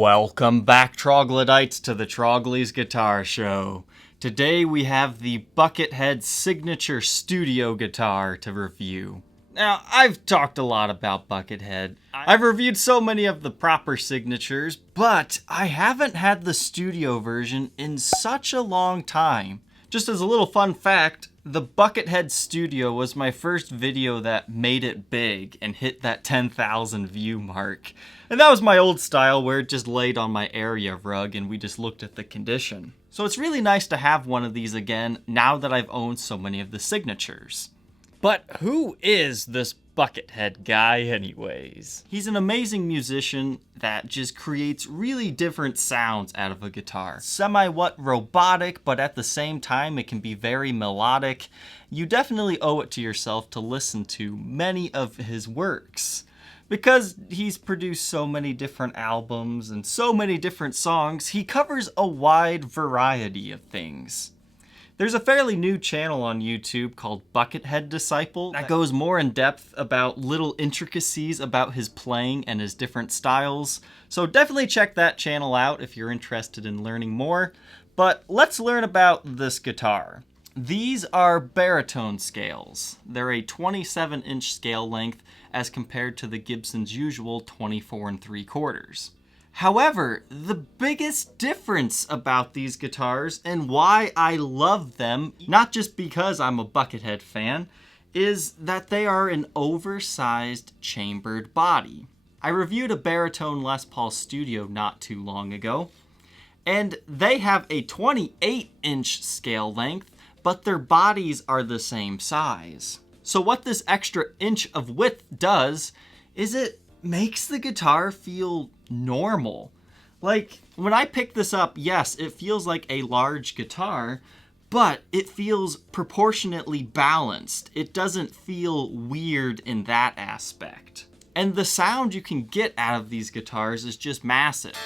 Welcome back, troglodytes, to the Trogly's Guitar Show. Today we have the Buckethead Signature Studio Guitar to review. Now, I've talked a lot about Buckethead. I've reviewed so many of the proper signatures, but I haven't had the studio version in such a long time. Just as a little fun fact, the Buckethead Studio was my first video that made it big and hit that 10,000 view mark. And that was my old style where it just laid on my area rug and we just looked at the condition. So it's really nice to have one of these again now that I've owned so many of the signatures. But who is this Buckethead guy anyways? He's an amazing musician that just creates really different sounds out of a guitar. Semi-what robotic, but at the same time it can be very melodic. You definitely owe it to yourself to listen to many of his works. Because he's produced so many different albums and so many different songs, he covers a wide variety of things. There's a fairly new channel on YouTube called Buckethead Disciple that goes more in depth about little intricacies about his playing and his different styles. So definitely check that channel out if you're interested in learning more. But let's learn about this guitar. These are baritone scales. They're a 27-inch scale length as compared to the Gibson's usual 24 3/4. However, the biggest difference about these guitars and why I love them, not just because I'm a Buckethead fan, is that they are an oversized chambered body. I reviewed a baritone Les Pauls Studio not too long ago, and they have a 28-inch scale length, but their bodies are the same size. So what this extra inch of width does is it makes the guitar feel normal. Like, when I pick this up, yes, it feels like a large guitar, but it feels proportionately balanced. It doesn't feel weird in that aspect. And the sound you can get out of these guitars is just massive.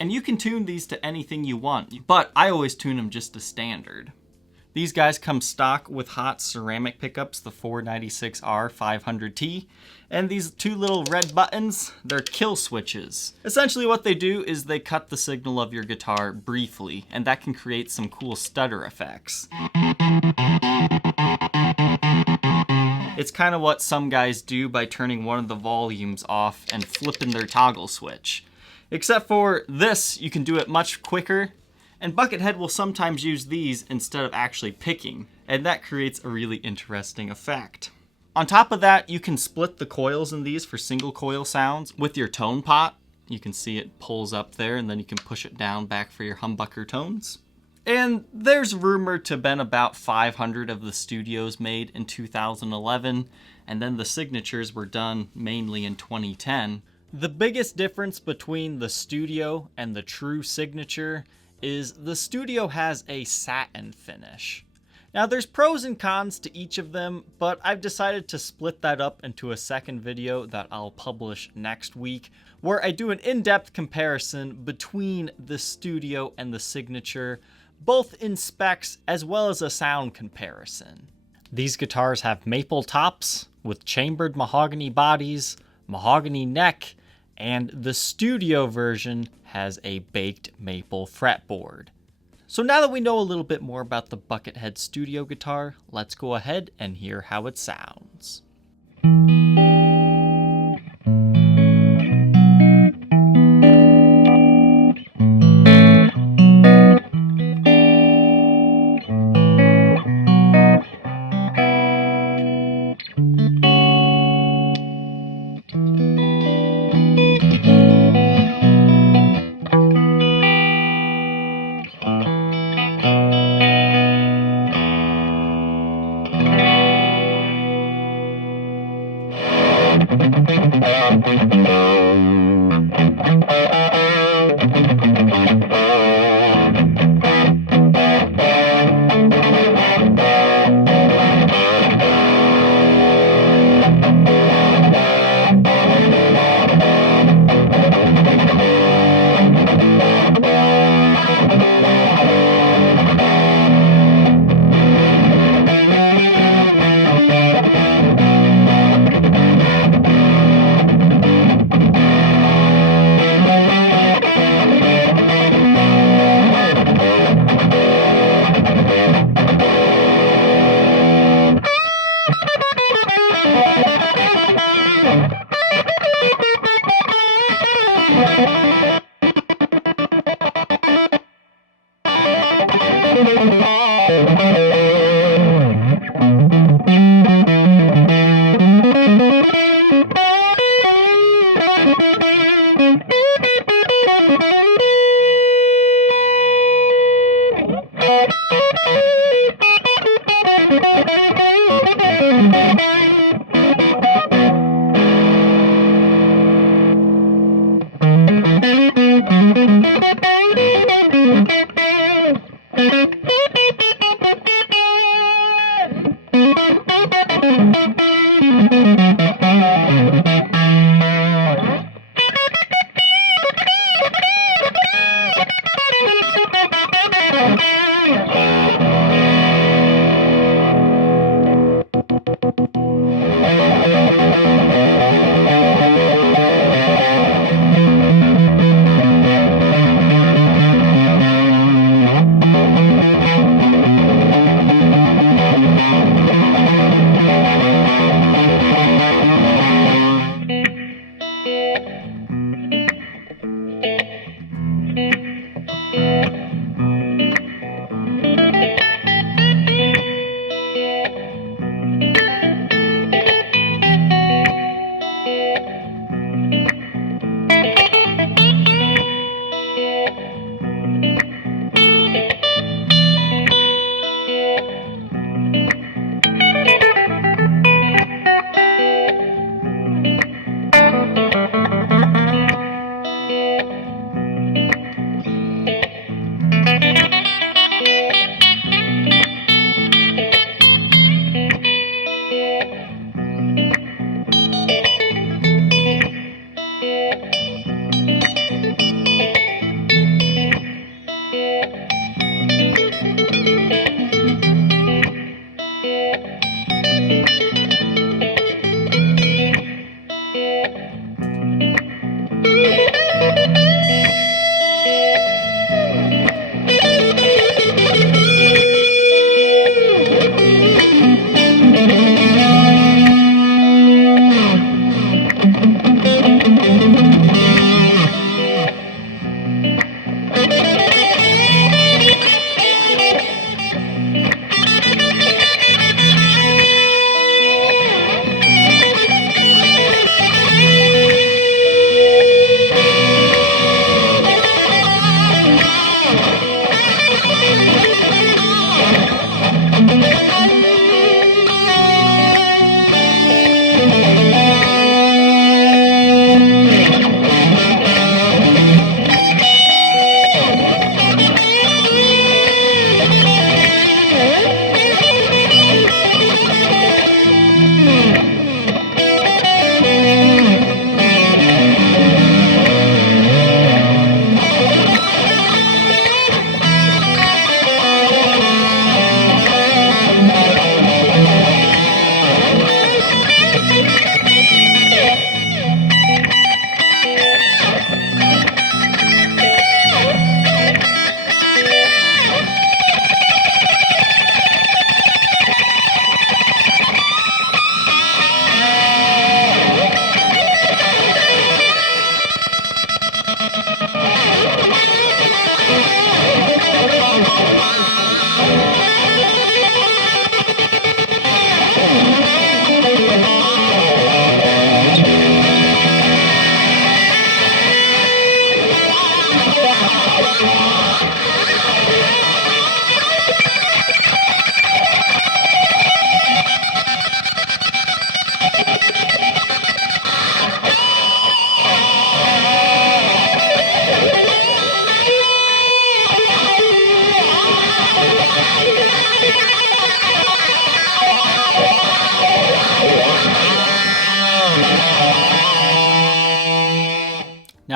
And you can tune these to anything you want, but I always tune them just to standard. These guys come stock with hot ceramic pickups, the 496R 500T, and these two little red buttons, they're kill switches. Essentially what they do is they cut the signal of your guitar briefly, and that can create some cool stutter effects. It's kind of what some guys do by turning one of the volumes off and flipping their toggle switch. Except for this, you can do it much quicker, and Buckethead will sometimes use these instead of actually picking, and that creates a really interesting effect. On top of that, you can split the coils in these for single coil sounds with your tone pot. You can see it pulls up there, and then you can push it down back for your humbucker tones. And there's rumored to have been about 500 of the studios made in 2011, and then the signatures were done mainly in 2010. The biggest difference between the studio and the true signature is the studio has a satin finish. Now there's pros and cons to each of them, but I've decided to split that up into a second video that I'll publish next week, where I do an in-depth comparison between the studio and the signature, both in specs as well as a sound comparison. These guitars have maple tops with chambered mahogany bodies, mahogany neck, and the studio version has a baked maple fretboard. So now that we know a little bit more about the Buckethead Studio guitar, let's go ahead and hear how it sounds.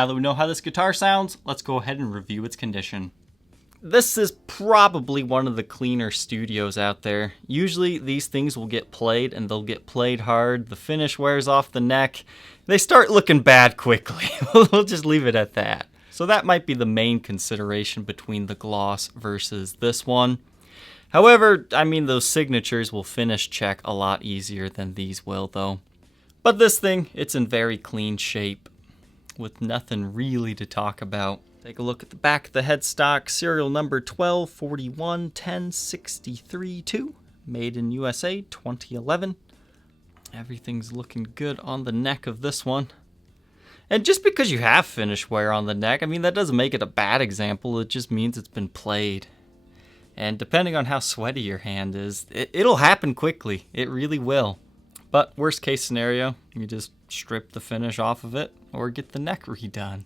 Now that we know how this guitar sounds, let's go ahead and review its condition. This is probably one of the cleaner studios out there. Usually these things will get played and they'll get played hard. The finish wears off the neck. They start looking bad quickly. We'll just leave it at that. So that might be the main consideration between the gloss versus this one. However, I mean, those signatures will finish check a lot easier than these will though. But this thing, it's in very clean shape with nothing really to talk about. Take a look at the back of the headstock, serial number 12411063-2, made in USA 2011. Everything's looking good on the neck of this one. And just because you have finish wear on the neck, I mean, that doesn't make it a bad example, it just means it's been played. And depending on how sweaty your hand is, it'll happen quickly, it really will. But worst case scenario, you just strip the finish off of it or get the neck redone.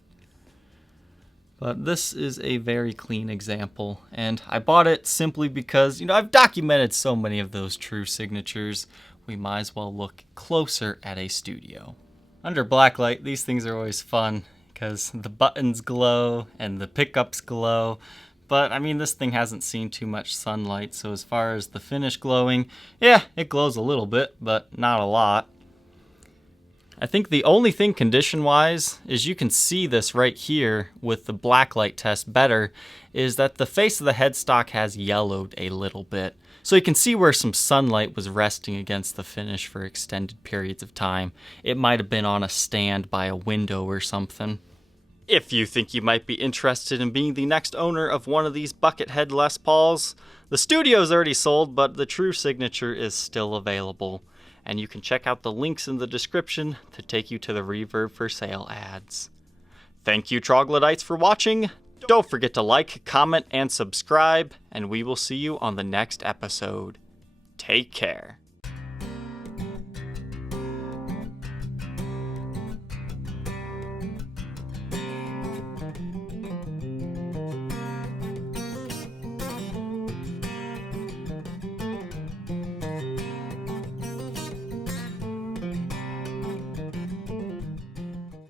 But this is a very clean example, and I bought it simply because, I've documented so many of those true signatures we might as well look closer at a studio. Under Blacklight, these things are always fun because the buttons glow and the pickups glow. But, I mean, this thing hasn't seen too much sunlight, so as far as the finish glowing, yeah, it glows a little bit, but not a lot. I think the only thing condition-wise is you can see this right here with the Blacklight test better, is that the face of the headstock has yellowed a little bit. So you can see where some sunlight was resting against the finish for extended periods of time. It might have been on a stand by a window or something. If you think you might be interested in being the next owner of one of these Buckethead Les Pauls, the studio's already sold, but the true signature is still available. And you can check out the links in the description to take you to the Reverb for Sale ads. Thank you, Troglodytes, for watching. Don't forget to like, comment, and subscribe, and we will see you on the next episode. Take care.